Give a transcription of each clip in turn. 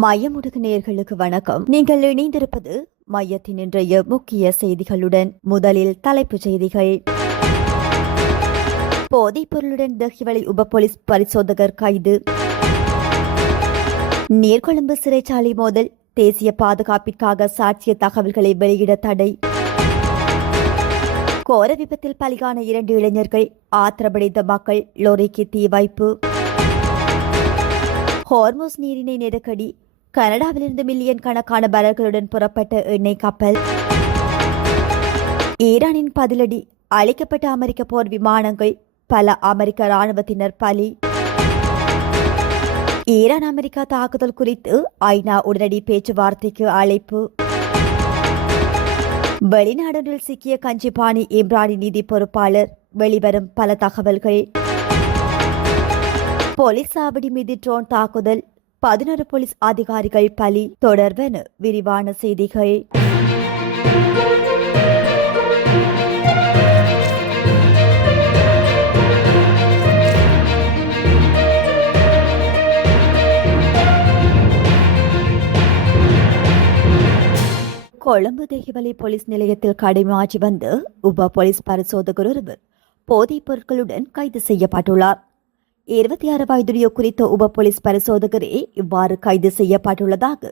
மையமுடுகு நேயர்களுக்கு வணக்கம். நீங்கள் இணைந்திருப்பது மையத்தின் இன்றைய முக்கிய செய்திகளுடன். முதலில் தலைப்புச் செய்திகள். போதைப் பொருளுடன் தஹிவளை உப போலீஸ் பரிசோதகர் கைது. நீர்கொழும்பு சிறைச்சாலை மோதல், தேசிய பாதுகாப்பிற்காக சாட்சிய தகவல்களை வெளியிட தடை. கோர விபத்தில் பலியான 2 இளைஞர்கள், ஆத்திரமடைந்த மக்கள், லோரிக்கு தீ வைப்பு. ஹார்மோஸ் நீரிணை நெருக்கடி, கனடாவிலிருந்து மில்லியன் கணக்கான பேரல்களுடன் புறப்பட்ட எண்ணெய் கப்பல். ஈரானின் பதிலடி, அழிக்கப்பட்ட அமெரிக்க போர் விமானங்கள், பல அமெரிக்க ராணுவத்தினர் பலி. ஈரான் அமெரிக்கா தாக்குதல் குறித்து ஐநா உடனடி பேச்சுவார்த்தைக்கு அழைப்பு. வெளிநாடுகளில் சிக்கிய கஞ்சிபாணி இம்ரானி நிதி பொறுப்பாளர், வெளிவரும் பல தகவல்கள். போலீஸ் சாவடி மீது ட்ரோன் தாக்குதல், 11 போலீஸ் அதிகாரிகள் பலி. தொடர்பென விரிவான செய்திகள். கொழும்பு தெஹிவளை போலீஸ் நிலையத்தில் கடமையாற்றி வந்த உப போலீஸ் பரிசோதகர் ஒருவர் போதைப் பொருட்களுடன் கைது செய்யப்பட்டுள்ளார். 26 வயதுடைய குறித்த உப போலீஸ் பரிசோதகரே இவ்வாறு கைது செய்யப்பட்டுள்ளதாக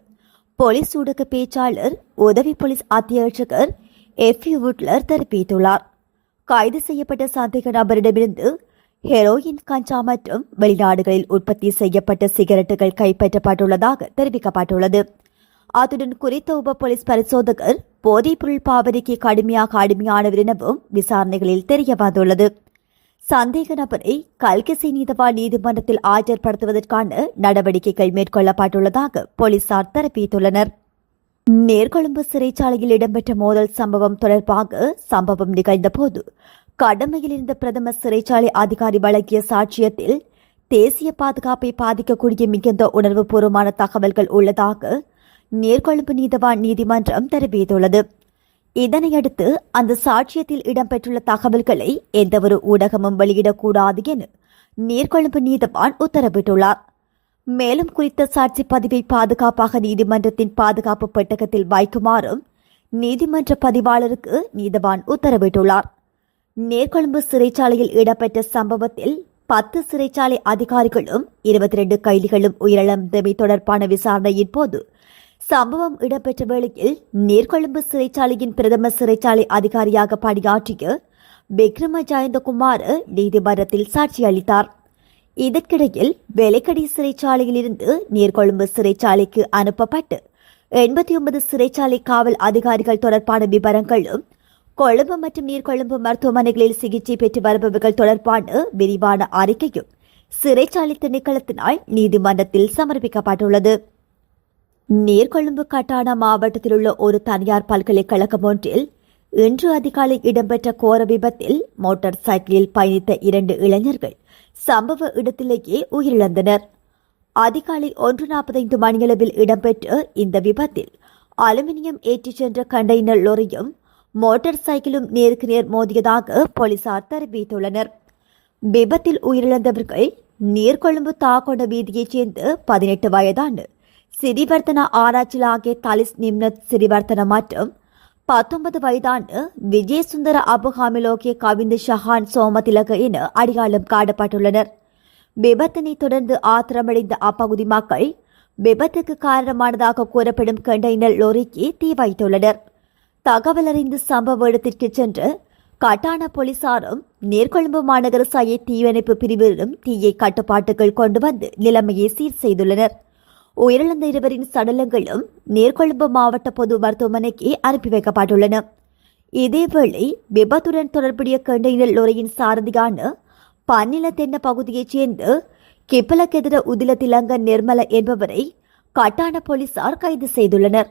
போலீஸ் ஊடக பேச்சாளர், உதவி போலீஸ் அத்தியட்சகர் எஃப்யூ வுட்லர் தெரிவித்துள்ளார். கைது செய்யப்பட்ட சந்தேக நபரிடமிருந்து ஹெரோயின், கஞ்சா மற்றும் வெளிநாடுகளில் உற்பத்தி செய்யப்பட்ட சிகரெட்டுகள் கைப்பற்றப்பட்டுள்ளதாக தெரிவிக்கப்பட்டுள்ளது. அத்துடன் குறித்த உப போலீஸ் பரிசோதகர் போதைப்பொருள் பாவனைக்கு கடுமையாக அடிமையானவர் எனவும் விசாரணைகளில் தெரியவந்துள்ளது. சந்தேக நபரை கல்கிசி நீதவான் நீதிமன்றத்தில் ஆஜர்படுத்துவதற்கான நடவடிக்கைகள் மேற்கொள்ளப்பட்டுள்ளதாக போலீசார் தெரிவித்துள்ளனர். நீர்கொழும்பு சிறைச்சாலையில் இடம்பெற்ற மோதல் சம்பவம் தொடர்பாக சம்பவம் நிகழ்ந்தபோது கடமையில் இருந்த பிரதம சிறைச்சாலை அதிகாரி வழங்கிய சாட்சியத்தில் தேசிய பாதுகாப்பை பாதிக்கக்கூடிய மிகுந்த உணர்வுபூர்வமான தகவல்கள் உள்ளதாக நீர்கொழும்பு நீதவான் நீதிமன்றம் தெரிவித்துள்ளது. இதனையடுத்து அந்த சாட்சியத்தில் இடம்பெற்றுள்ள தகவல்களை எந்தவொரு ஊடகமும் வெளியிடக்கூடாது என நீர்கொழும்பு நீதவான் உத்தரவிட்டுள்ளார். மேலும் குறித்த சாட்சி பதிவை பாதுகாப்பாக நீதிமன்றத்தின் பாதுகாப்பு பெட்டகத்தில் வைக்குமாறும் நீதிமன்ற பதிவாளருக்கு நீதவான் உத்தரவிட்டுள்ளார். நீர்கொழும்பு சிறைச்சாலையில் இடம்பெற்ற சம்பவத்தில் 10 சிறைச்சாலை அதிகாரிகளும் 22 கைதிகளும் உயிரிழந்தமை தொடர்பான விசாரணையின் போது சம்பவம் இடம்பெற்ற வேளையில் நீர்கொழும்பு சிறைச்சாலையின் பிரதம சிறைச்சாலை அதிகாரியாக பணியாற்றிய விக்ரம ஜயந்தகுமார் நீதிமன்றத்தில் சாட்சி அளித்தார். இதற்கிடையில் வெலிக்கடி சிறைச்சாலையில் இருந்து நீர்கொழும்பு சிறைச்சாலைக்கு அனுப்பப்பட்டு 89 சிறைச்சாலை காவல் அதிகாரிகள் தொடர்பான விவரங்களும், கொழும்பு மற்றும் நீர்கொழும்பு மருத்துவமனைகளில் சிகிச்சை பெற்று வருபவர்கள் தொடர்பான விரிவான அறிக்கையும் சிறைச்சாலை திணைக்களத்தினால் நீதிமன்றத்தில் சமர்ப்பிக்கப்பட்டுள்ளது. நீர்கொழும்பு கட்டானா மாவட்டத்தில் உள்ள ஒரு தனியார் பல்கலைக்கழகம் ஒன்றில் இன்று அதிகாலை இடம்பெற்ற கோர விபத்தில் மோட்டார் சைக்கிளில் பயணித்த 2 இளைஞர்கள் சம்பவ இடத்திலேயே உயிரிழந்தனர். அதிகாலை 1:45 மணியளவில் இடம்பெற்ற இந்த விபத்தில் அலுமினியம் ஏற்றிச் சென்ற கண்டெய்னர் லோரியும் மோட்டார் சைக்கிளும் நேருக்கு நேர் மோதியதாக போலீசார் தெரிவித்துள்ளனர். விபத்தில் உயிரிழந்தவர்கள் நீர்கொழும்பு தாகொண்ட வீதியைச் சேர்ந்த 18 வயதான சிறிவர்த்தன ஆராய்ச்சிலாகிய தலிஸ் நிம்னத் சிறிவர்த்தன மற்றும் 19 வயதான விஜயசுந்தர அபுஹாமிலோகிய கவிந்த ஷஹான் சோமதிலக என அடையாளம் காணப்பட்டுள்ளனர். விபத்தினை தொடர்ந்து ஆத்திரமடைந்த அப்பகுதி மக்கள் விபத்துக்கு காரணமானதாக கூறப்படும் கண்டெய்னர் லோரிக்கு தீ வைத்துள்ளனர். தகவல் அறிந்து சம்பவ இடத்திற்கு சென்று கட்டான போலீசாரும் நீர்கொழும்பு மாநகர சபை தீயணைப்பு பிரிவினரும் தீயை கட்டுப்பாட்டுக்குள் கொண்டு வந்து நிலைமையை சீர் செய்துள்ளனர். உயிரிழந்த 2 சடலங்களும் நீர்கொழும்பு மாவட்ட பொது மருத்துவமனைக்கு அனுப்பி வைக்கப்பட்டுள்ளன. இதேவேளை விபத்துடன் தொடர்புடைய கண்டெய்னர் லோரியின் சாரதியான பன்னில தென்ன பகுதியைச் சேர்ந்த கிப்பலக்கெதிர உதில திலங்க நிர்மல என்பவரை கட்டான போலீசார் கைது செய்துள்ளனர்.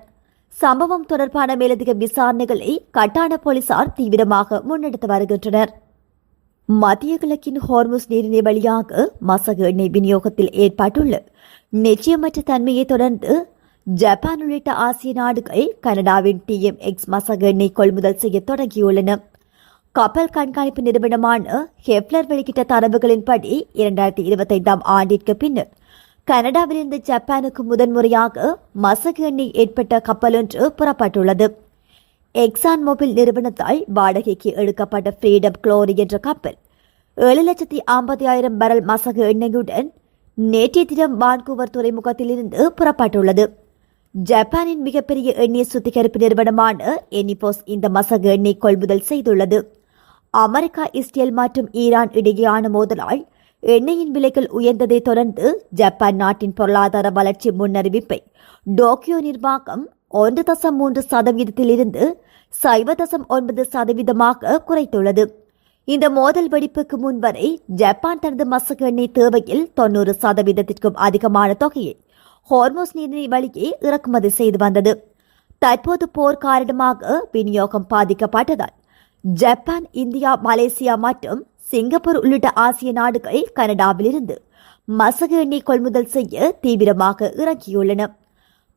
சம்பவம் தொடர்பான மேலதிக விசாரணைகளை கட்டான போலீசார் தீவிரமாக முன்னெடுத்து வருகின்றனர். மத்திய கிழக்கின் ஹார்மோஸ் நீரிணை வழியாக மசகு எண்ணெய் விநியோகத்தில் ஏற்பட்டுள்ள நிச்சயமற்ற தன்மையை தொடர்ந்து ஜப்பான் உள்ளிட்ட ஆசிய நாடுகள் கனடாவின் TMX மசகு எண்ணெய் கொள்முதல் செய்ய தொடங்கியுள்ளன. கப்பல் கண்காணிப்பு நிறுவனமான ஹெப்லர் வெளியிட்ட தரவுகளின்படி 2025 ஆண்டிற்கு பின்னர் கனடாவிலிருந்து ஜப்பானுக்கு முதன்முறையாக மசகு எண்ணெய் ஏற்பட்ட கப்பல் ஒன்று புறப்பட்டுள்ளது. எக்ஸான் மொபில் நிறுவனத்தால் வாடகைக்கு எடுக்கப்பட்ட ஃப்ரீடம் குளோரி என்ற கப்பல் 7,50,000 பரல் மசகு எண்ணெயுடன் நேற்றைய தினம் வான்கூவர் துறைமுகத்திலிருந்து புறப்பட்டுள்ளது. ஜப்பானின் மிகப்பெரிய எண்ணெய் சுத்திகரிப்பு நிறுவனமான எனிபோஸ் இந்த மசகு எண்ணெய் கொள்முதல் செய்துள்ளது. அமெரிக்கா, இஸ்ரேல் மற்றும் ஈரான் இடையேயான மோதலால் எண்ணெயின் விலைகள் உயர்ந்ததை தொடர்ந்து ஜப்பான் நாட்டின் பொருளாதார வளர்ச்சி முன்னறிவிப்பை டோக்கியோ நிர்வாகம் 1.3%இருந்து 0.9% குறைத்துள்ளது. இந்த மோதல் வெடிப்புக்கு முன் வரை ஜப்பான் தனது மசகு எண்ணெய் தேவையில் 90%க்கும் அதிகமான தொகையை ஹோர்மோஸ் நீரிணை வழியே இறக்குமதி செய்து வந்தது. தற்போது போர் காரணமாக விநியோகம் பாதிக்கப்பட்டதால் ஜப்பான், இந்தியா, மலேசியா மற்றும் சிங்கப்பூர் உள்ளிட்ட ஆசிய நாடுகள் கனடாவிலிருந்து மசகு எண்ணெய் கொள்முதல் செய்ய தீவிரமாக இறங்கியுள்ளன.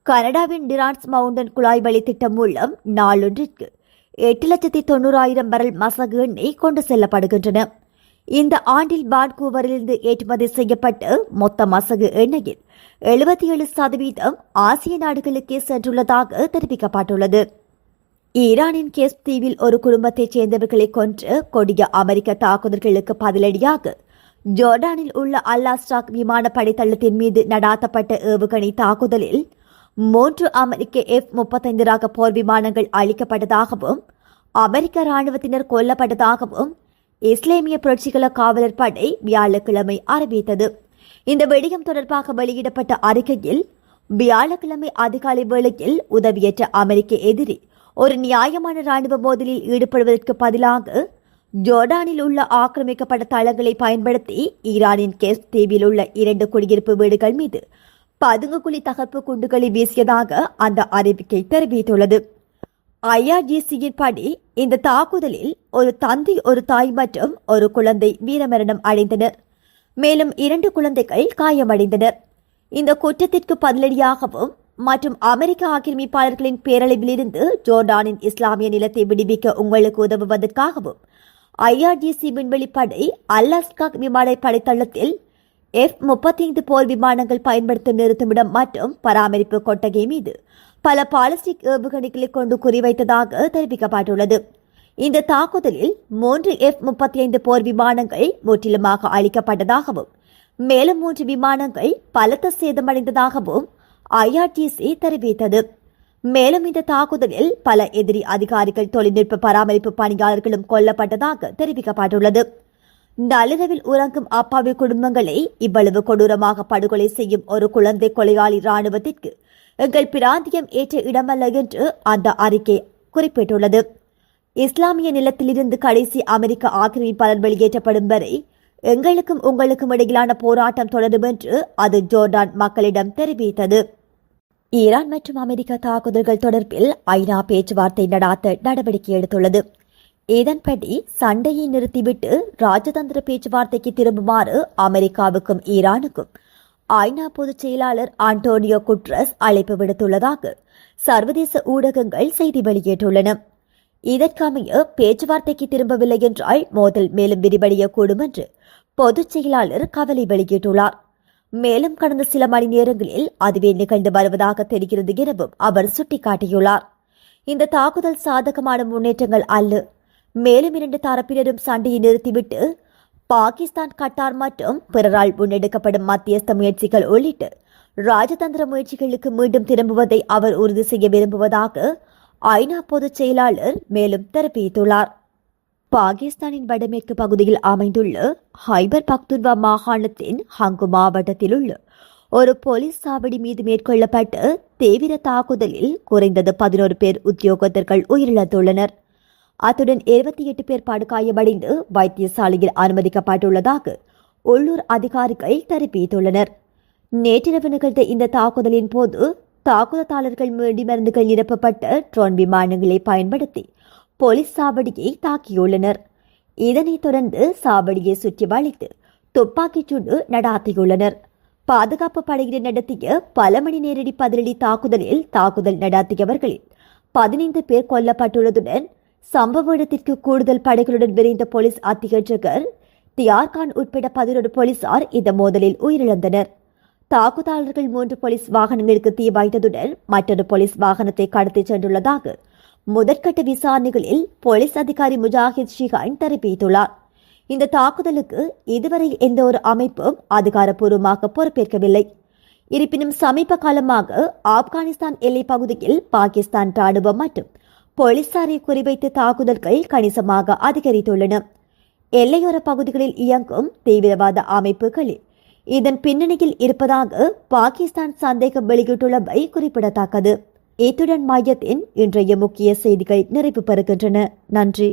கனடாவின் டிரான்ஸ் மவுண்டன் குழாய் வழி திட்டம் மூலம் நாளொன்றிற்கு 8,90,000 பரல் மசகு எண்ணெய் கொண்டு செல்லப்படுகின்றன. இந்த ஆண்டில் வான்கூவரிலிருந்து ஏற்றுமதி செய்யப்பட்ட மொத்த மசகு எண்ணெயில் 77% ஆசிய நாடுகளுக்கே சென்றுள்ளதாக தெரிவிக்கப்பட்டுள்ளது. ஈரானின் கேஸ் தீவில் ஒரு குடும்பத்தைச் சேர்ந்தவர்களை கொன்ற கொடிய அமெரிக்க தாக்குதல்களுக்கு பதிலடியாக ஜோர்டானில் உள்ள அல்-அஸ்ராக் விமானப்படை தளத்தின் மீது நடாத்தப்பட்ட ஏவுகணை தாக்குதலில் 3 அமெரிக்க F-35 ரக போர் விமானங்கள் அளிக்கப்பட்டதாகவும் அமெரிக்க ராணுவத்தினர் கொல்லப்பட்டதாகவும் இஸ்லாமிய புரட்சிகர காவலர் படை வியாழக்கிழமை அறிவித்தது. இந்த விடயம் தொடர்பாக வெளியிடப்பட்ட அறிக்கையில் வியாழக்கிழமை அதிகாலை வேளையில் உதவியற்ற அமெரிக்க எதிரி ஒரு நியாயமான ராணுவ மோதலில் ஈடுபடுவதற்கு பதிலாக ஜோர்டானில் உள்ள ஆக்கிரமிக்கப்பட்ட தளங்களை பயன்படுத்தி ஈரானின் கேஸ் தீவில் உள்ள 2 குடியிருப்பு வீடுகள் மீது பதுங்குகுழி தகர்ப்பு குண்டுகளை வீசியதாக அந்த அறிவிக்கை தெரிவித்துள்ளது. IRGC-யின் படி இந்த தாக்குதலில் ஒரு தந்தை, ஒரு தாய் மற்றும் ஒரு குழந்தை வீரமரணம் அடைந்தனர். மேலும் 2 குழந்தைகள் காயமடைந்தனர். இந்த குற்றத்திற்கு பதிலடியாகவும் மற்றும் அமெரிக்க ஆக்கிரமிப்பாளர்களின் பேரழிவிலிருந்து ஜோர்டானின் இஸ்லாமிய நிலத்தை விடுவிக்க உங்களுக்கு உதவுவதற்காகவும் IRGC விண்வெளிப்படை அல்-அஸ்ராக் விமானப்படை தளத்தில் F-35 போர் விமானங்கள் பயன்படுத்தும் நிறுத்துமிடம் மற்றும் பராமரிப்பு கொட்டகை மீது பல பாலிஸ்டிக் ஏவுகணைகளை கொண்டு குறிவைத்ததாக தெரிவிக்கப்பட்டுள்ளது. இந்த தாக்குதலில் 3 F-35 போர் விமானங்கள் முற்றிலுமாக அழிக்கப்பட்டதாகவும் மேலும் 3 விமானங்கள் பலத்த சேதமடைந்ததாகவும் IRGC தெரிவித்தது. மேலும் இந்த தாக்குதலில் பல எதிரி அதிகாரிகள், தொழில்நுட்ப பராமரிப்பு பணியாளர்களும் கொல்லப்பட்டதாக தெரிவிக்கப்பட்டுள்ளது. நள்ளிரவில் உறங்கும் அப்பாவி குடும்பங்களை இவ்வளவு கொடூரமாக படுகொலை செய்யும் ஒரு குழந்தை கொலையாளி ராணுவத்திற்கு எங்கள் பிராந்தியம் ஏற்ற இடமல்ல என்று அந்த அறிக்கை குறிப்பிட்டுள்ளது. இஸ்லாமிய நிலத்திலிருந்து கடைசி அமெரிக்க ஆக்கிரமிப்பாளர் வெளியேற்றப்படும் வரை எங்களுக்கும் உங்களுக்கும் இடையிலான போராட்டம் தொடரும் என்று அது ஜோர்டான் மக்களிடம் தெரிவித்தது. ஈரான் மற்றும் அமெரிக்க தாக்குதல்கள் தொடர்பில் ஐநா பேச்சுவார்த்தை நடாத்த நடவடிக்கை எடுத்துள்ளது. இதன்படி சண்டையை நிறுத்திவிட்டு ராஜதந்திர பேச்சுவார்த்தைக்கு திரும்புமாறு அமெரிக்காவுக்கும் ஈரானுக்கும் ஐநா பொதுச் செயலாளர் ஆண்டோனியோ குட்ரஸ் அழைப்பு விடுத்துள்ளதாக சர்வதேச ஊடகங்கள் செய்தி வெளியிட்டுள்ளன. இதற்கமைய பேச்சுவார்த்தைக்கு திரும்பவில்லை என்றால் மோதல் மேலும் விரிவடையக்கூடும் என்று பொதுச் செயலாளர் கவலை வெளியிட்டுள்ளார். மேலும் கடந்த சில மணி நேரங்களில் அதுவே நிகழ்ந்து வருவதாக தெரிகிறது எனவும் அவர் சுட்டிக்காட்டியுள்ளார். இந்த தாக்குதல் சாதகமான முன்னேற்றங்கள் அல்ல. மேலும் 2 தரப்பினரும் சண்டையை நிறுத்திவிட்டு பாகிஸ்தான், கட்டார் மற்றும் பிறரால் முன்னெடுக்கப்படும் மத்தியஸ்த முயற்சிகள் உள்ளிட்ட ராஜதந்திர முயற்சிகளுக்கு மீண்டும் திரும்புவதை அவர் உறுதி செய்ய விரும்புவதாக ஐநா பொதுச் செயலாளர் மேலும் தெரிவித்துள்ளார். பாகிஸ்தானின் வடமேற்கு பகுதியில் அமைந்துள்ள ஹைபர் பக்துன்வா மாகாணத்தின் ஹங்கு மாவட்டத்தில் உள்ள ஒரு போலீஸ் சாவடி மீது மேற்கொள்ளப்பட்ட தீவிர தாக்குதலில் குறைந்தது 11 பேர் உத்தியோகத்தர்கள் உயிரிழந்துள்ளனர். அத்துடன் 28 பேர் படுகாயமடைந்து வைத்தியசாலையில் அனுமதிக்கப்பட்டுள்ளதாக உள்ளூர் அதிகாரிகள் தெரிவித்துள்ளனர். நேற்றிரவு நிகழ்ந்த இந்த தாக்குதலின் போது தாக்குதலாளர்கள் வெடிமருந்துகள் நிரப்பப்பட்ட ட்ரோன் விமானங்களை பயன்படுத்தி போலீஸ் சாவடியை தாக்கியுள்ளனர். இதனைத் தொடர்ந்து சாவடியை சுற்றி வளைத்து துப்பாக்கிச் சூடு நடாத்தியுள்ளனர். பாதுகாப்பு படையினர் நடத்திய பல மணி நேரடி பதிலடி தாக்குதலில் தாக்குதல் நடாத்தியவர்களில் 15 பேர் கொல்லப்பட்டுள்ளதுடன் சம்பவ இடத்திற்கு கூடுதல் படைகளுடன் விரைந்த போலீஸ் அத்தியட்சகர் தியார்கான் உட்பட 11 போலீசார் இந்த மோதலில் உயிரிழந்தனர். தாக்குதலாளர்கள் 3 போலீஸ் வாகனங்களுக்கு தீ வைத்ததுடன் மற்றொரு போலீஸ் வாகனத்தை கடத்திச் சென்றுள்ளதாக முதற்கட்ட விசாரணைகளில் போலீஸ் அதிகாரி முஜாஹித் ஷிகான் தெரிவித்துள்ளார். இந்த தாக்குதலுக்கு இதுவரை எந்த ஒரு அமைப்பும் அதிகாரப்பூர்வமாக பொறுப்பேற்கவில்லை. இருப்பினும் சமீப காலமாக ஆப்கானிஸ்தான் எல்லைப் பகுதியில் பாகிஸ்தான் ராணுவம் மற்றும் போலீசாரை குறிவைத்து தாக்குதல்கள் கணிசமாக அதிகரித்துள்ளன. எல்லையோர பகுதிகளில் இயங்கும் தீவிரவாத அமைப்புகளில் இதன் பின்னணியில் இருப்பதாக பாகிஸ்தான் சந்தேகம் வெளியிட்டுள்ளவை குறிப்பிடத்தக்கது. இத்துடன் மையத்தின் இன்றைய முக்கிய செய்திகள் நிறைவு பெறுகின்றன. நன்றி.